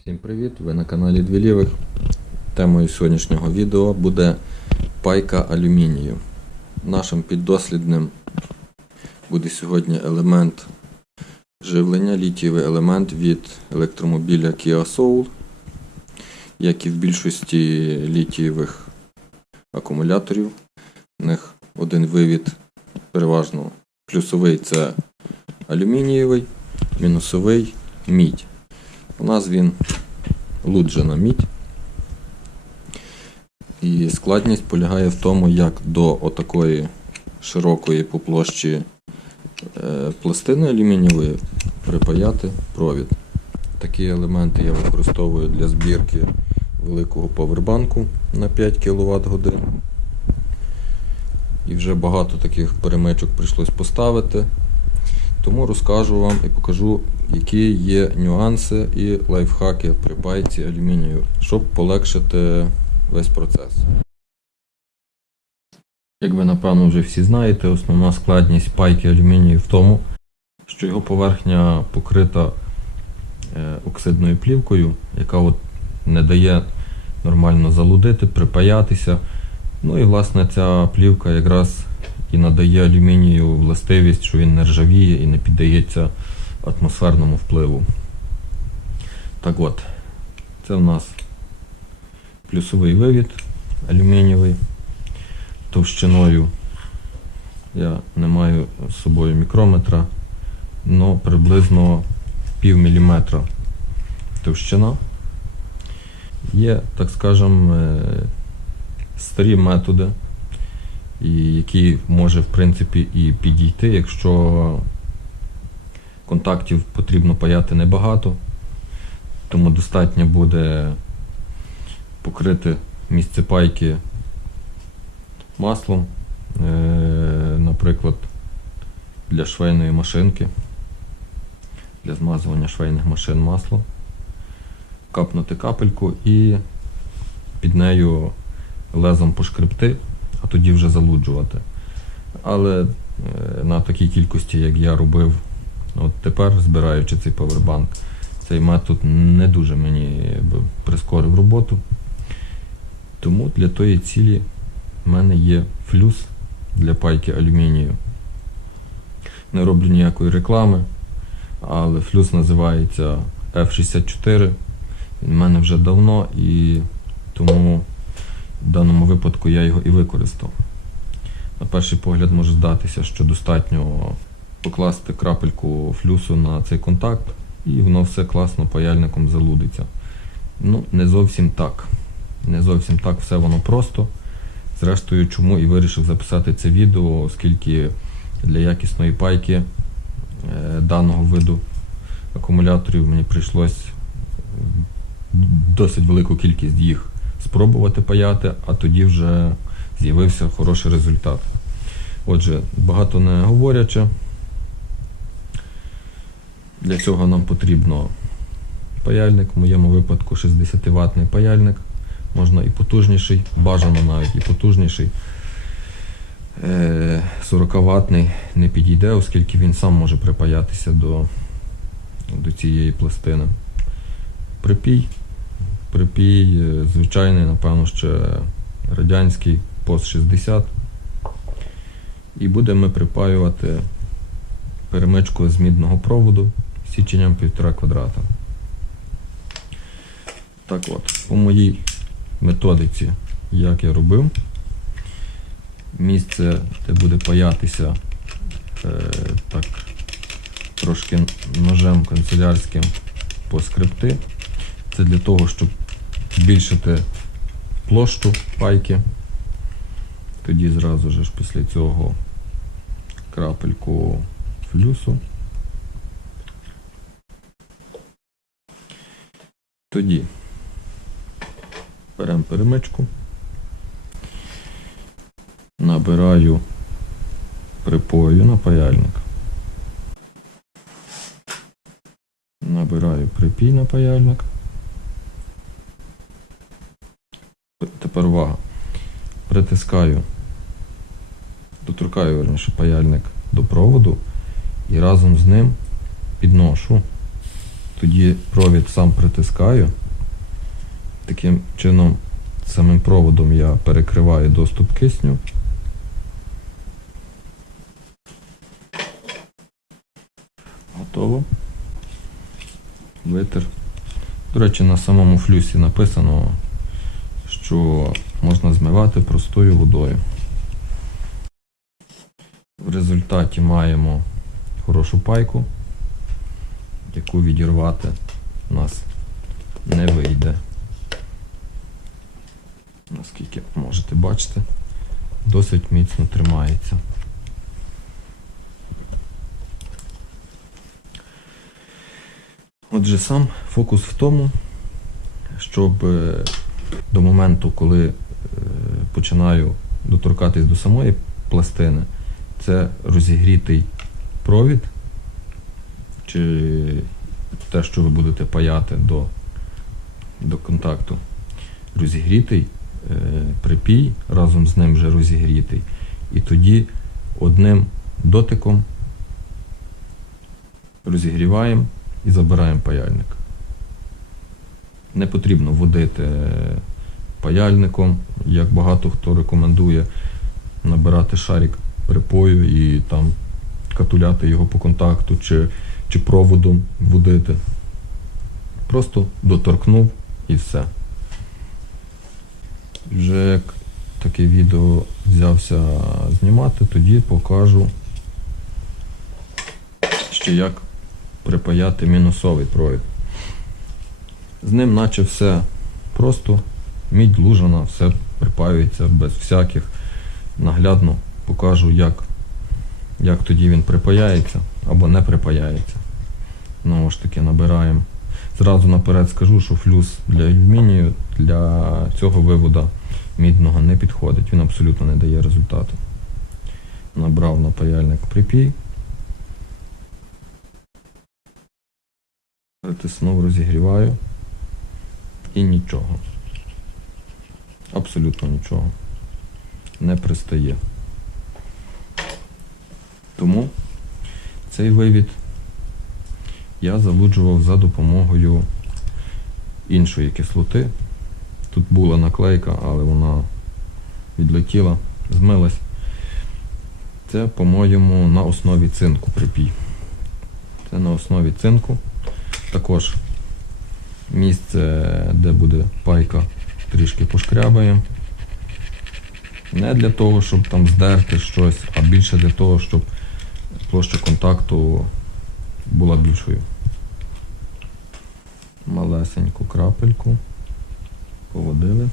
Всім привіт! Ви на каналі Дві Лівих. Темою сьогоднішнього відео буде пайка алюмінію. Нашим піддослідним буде сьогодні елемент живлення, літієвий елемент від електромобіля Kia Soul, як і в більшості літієвих акумуляторів. У них один вивід переважно плюсовий це алюмінієвий, мінусовий мідь. У нас він луджена мідь. І складність полягає в тому, як до отакої широкої по площі е, пластини алюмінієвої припаяти провід. Такі елементи я використовую для збірки великого повербанку на 5 кВт годин. І вже багато таких перемичок прийшлось поставити. Тому розкажу вам і покажу, які є нюанси і лайфхаки при пайці алюмінію, щоб полегшити весь процес. Як ви напевно вже всі знаєте, основна складність пайки алюмінію в тому, що його поверхня покрита е, оксидною плівкою, яка от не дає нормально залудити, припаятися. Ну і власне ця плівка якраз і надає алюмінію властивість, що він не ржавіє і не піддається атмосферному впливу. Так от, це в нас плюсовий вивід алюмінієвий товщиною. Я не маю з собою мікрометра, але приблизно пів міліметра товщина. Є, так скажемо, е, старі методи, і які може в принципі і підійти, якщо контактів потрібно паяти небагато, тому достатньо буде покрити місце пайки маслом, е, наприклад, для швейної машинки, для змазування швейних машин маслом, капнути капельку і під нею лезом пошкребти, тоді вже залуджувати. Але е, на такій кількості, як я робив от тепер, збираючи цей павербанк, цей метод не дуже мені прискорив роботу. Тому для тої цілі в мене є флюс для пайки алюмінію. Не роблю ніякої реклами, але флюс називається F64. Він в мене вже давно і тому в даному випадку я його і використав. На перший погляд може здатися, що достатньо покласти крапельку флюсу на цей контакт, і воно все класно паяльником залудиться. Ну, не зовсім так. Не зовсім так все воно просто. Зрештою, чому і вирішив записати це відео, оскільки для якісної пайки е, даного виду акумуляторів мені прийшлось досить велику кількість їх спробувати паяти, а тоді вже з'явився хороший результат. Отже, багато не говорячи, для цього нам потрібно паяльник, в моєму випадку 60 ватний паяльник, можна і потужніший, бажано навіть і потужніший. 40 ватний не підійде, оскільки він сам може припаятися до, до цієї пластини. Припій. Припій е, звичайний, напевно, ще радянський пост 60. І будемо припаювати перемичку з мідного проводу січенням 1,5 квадрата. Так от, по моїй методиці, як я робив, місце, де буде паятися е, так, трошки ножем канцелярським по скрипти. Це для того, щоб збільшити площу пайки. Тоді зразу ж після цього крапельку флюсу. Тоді беремо перемичку, набираю припою на паяльник. Набираю припій на паяльник. Тепер. Притискаю, доторкаю верніше паяльник до проводу і разом з ним підношу Тоді провід сам притискаю. Таким чином, самим проводом я перекриваю доступ кисню. Готово. Витер. До речі, на самому флюсі написано, що можна змивати простою водою. В результаті маємо хорошу пайку, яку відірвати у нас не вийде. Наскільки можете бачити, досить міцно тримається. Отже, сам фокус в тому, щоб е, до моменту, коли е, починаю доторкатись до самої пластини, це розігрітий провід, чи те, що ви будете паяти до, до контакту, розігрітий е, припій, разом з ним вже розігрітий. І тоді одним дотиком розігріваємо і забираємо паяльник. Не потрібно водити паяльником, як багато хто рекомендує набирати шарик припою і там катуляти його по контакту чи, чи проводом водити. Просто доторкнув і все. Вже як таке відео взявся знімати, тоді покажу ще як припаяти мінусовий провід. З ним наче все просто, мідь лужана, все припаюється без всяких. Наглядно покажу, як, як тоді він припаяється або не припаяється. Знову ж таки набираємо. Зразу наперед скажу, що флюс для алюмінію для цього вивода мідного не підходить, він абсолютно не дає результату. Набрав на паяльник припій. Притиснув, розігріваю. І нічого. Абсолютно нічого. Не пристає. Тому цей вивід я залуджував за допомогою іншої кислоти. Тут була наклейка, але вона відлетіла, змилась. Це, по-моєму, на основі цинку припій. Це на основі цинку. Також місце, де буде пайка, трішки пошкрябаємо. Не для того, щоб там здерти щось, а більше для того, щоб площа контакту була більшою. Малесеньку крапельку. Поводили.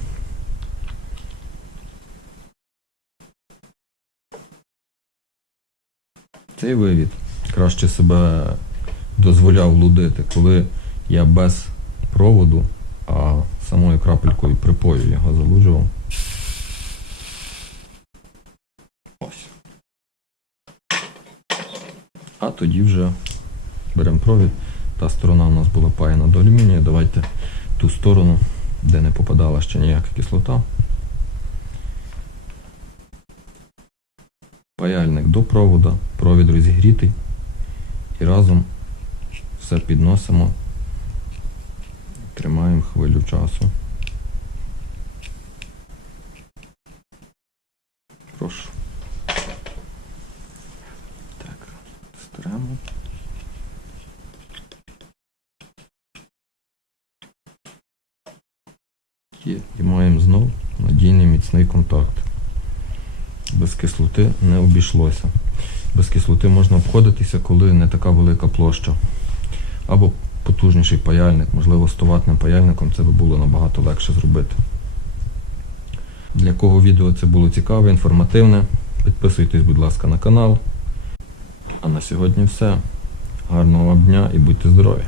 Цей вивід краще себе дозволяв лудити, коли я без проводу, а самою крапелькою припою його залуджував. Ось. А тоді вже беремо провід. Та сторона у нас була паяна до алюмінію. Давайте ту сторону, де не попадала ще ніяка кислота. Паяльник до провода, провід розігрітий. І разом все підносимо, тримаємо хвилю часу. Прошу. Так, стремо. Є. І маємо знов надійний міцний контакт. Без кислоти не обійшлося. Без кислоти можна обходитися, коли не така велика площа. Або потужніший паяльник, можливо, 100 ватним паяльником це би було набагато легше зробити. Для кого відео це було цікаве, інформативне, підписуйтесь, будь ласка, на канал. А на сьогодні все. Гарного вам дня і будьте здорові!